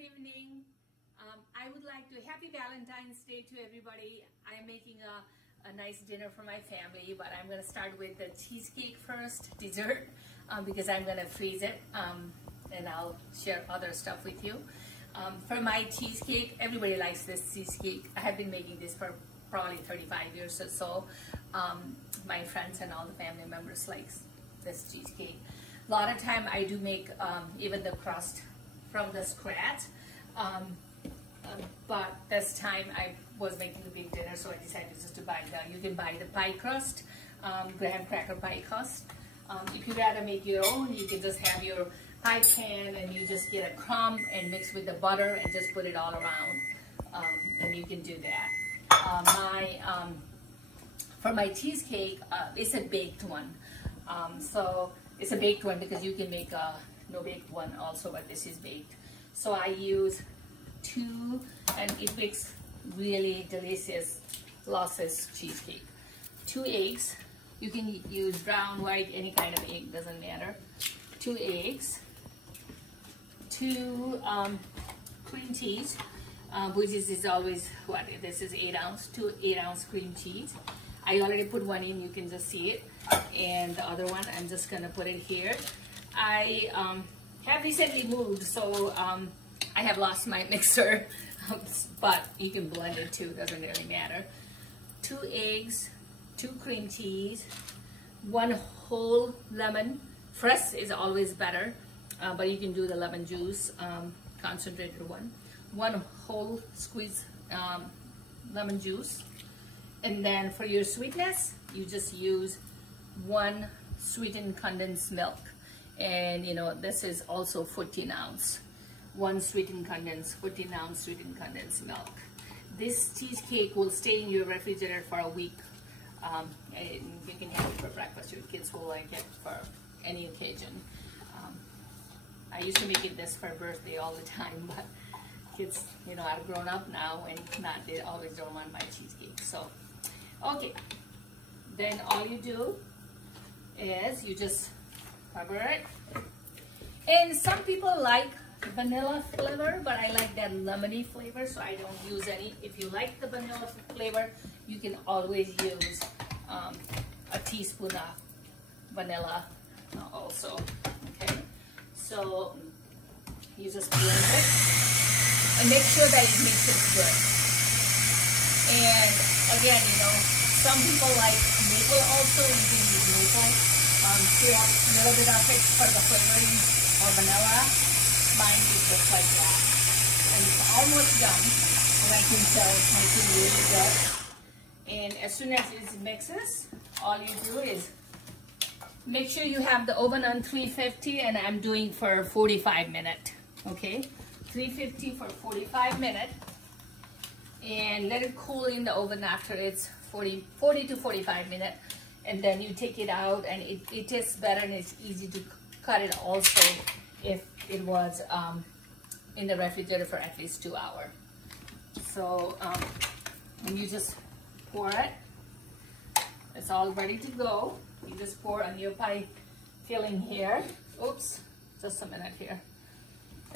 evening. I would like to happy Valentine's Day to everybody. I am making a nice dinner for my family, but I'm going to start with the cheesecake first, dessert, because I'm going to freeze it, and I'll share other stuff with you. For my cheesecake, everybody likes this cheesecake. I have been making this for probably 35 years or so. My friends and all the family members like this cheesecake. A lot of time I do make even the crust from the scratch, but this time I was making a big dinner, so I decided just to buy the, you can buy the pie crust, graham cracker pie crust. If you rather make your own, you can just have your pie pan and you just get a crumb and mix with the butter and just put it all around, and you can do that. For my cheesecake, it's a baked one. So it's a baked one because you can make a no baked one also, but this is baked. So I use 2, and it makes really delicious losses cheesecake. 2 eggs. You can use brown, white, any kind of egg, doesn't matter. 2 eggs. 2 cream cheese, which is always what? This is 8 ounce. 2 8-ounce cream cheese. I already put one in, you can just see it. And the other one, I'm just gonna put it here. I have recently moved, so I have lost my mixer, but you can blend it too, doesn't really matter. 2 eggs, 2 cream cheese, 1 whole lemon. Fresh is always better, but you can do the lemon juice, concentrated one. 1 whole squeeze lemon juice. And then for your sweetness, you just use 1 sweetened condensed milk. And you know, this is also 14 ounce. 1 sweetened condensed, 14 ounce sweetened condensed milk. This cheesecake will stay in your refrigerator for a week. And you can have it for breakfast. Your kids will like it for any occasion. I used to make it this for birthday all the time, but kids, you know, are grown up now, and not, they always don't want my cheesecake. So, okay. Then all you do is you just cover it. And some people like vanilla flavor, but I like that lemony flavor, so I don't use any. If you like the vanilla flavor, you can always use a teaspoon of vanilla also. Okay, so you just blend it and make sure that it mixes good. And again, you know, some people like maple also. You can use maple. Syrup, a little bit of it for the flavoring, or vanilla. Mine is just like that. And it's almost done, and I can tell it's making really good. And as soon as it mixes, all you do is make sure you have the oven on 350, and I'm doing for 45 minutes. Okay, 350 for 45 minutes, and let it cool in the oven after it's 40 to 45 minutes. And then you take it out, and it tastes better, and it's easy to cut it also if it was in the refrigerator for at least 2 hours. So and you just pour it. It's all ready to go. You just pour on your pie filling here. Oops, just a minute here.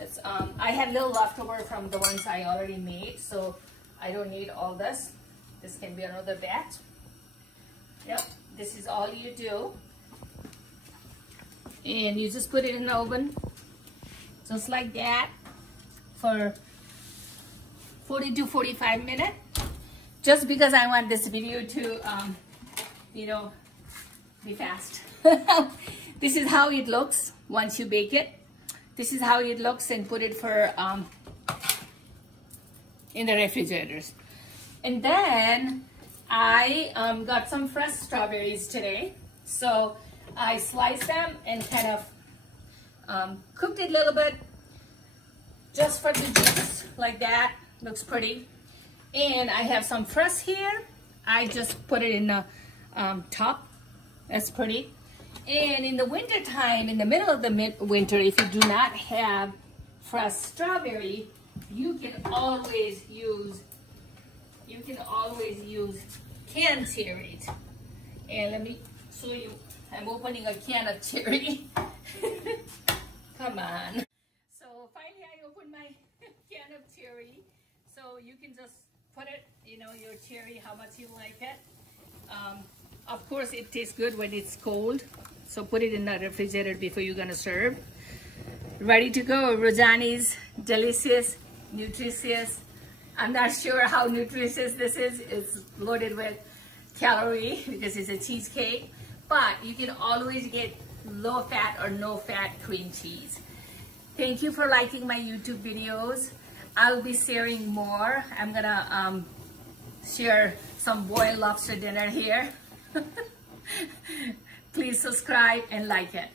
It's I had a little leftover from the ones I already made, so I don't need all this. This can be another batch. Yep, this is all you do. And you just put it in the oven, just like that, for 40 to 45 minutes. Just because I want this video to, you know, be fast. This is how it looks once you bake it. This is how it looks, and put it for in the refrigerators. And then I got some fresh strawberries today, so I sliced them and kind of cooked it a little bit just for the juice, like that. Looks pretty. And I have some fresh here. I just put it in the top. That's pretty. And in the winter time, in the middle of the winter, if you do not have fresh strawberry, you can always use canned cherries. And let me show you. I'm opening a can of cherry. Come on. So finally I open my can of cherry. So you can just put it, you know, your cherry, how much you like it. Of course, it tastes good when it's cold. So put it in the refrigerator before you're gonna serve. Ready to go. Rajani's delicious, nutritious. I'm not sure how nutritious this is. It's loaded with calorie because it's a cheesecake. But you can always get low fat or no fat cream cheese. Thank you for liking my YouTube videos. I'll be sharing more. I'm gonna share some boiled lobster dinner here. Please subscribe and like it.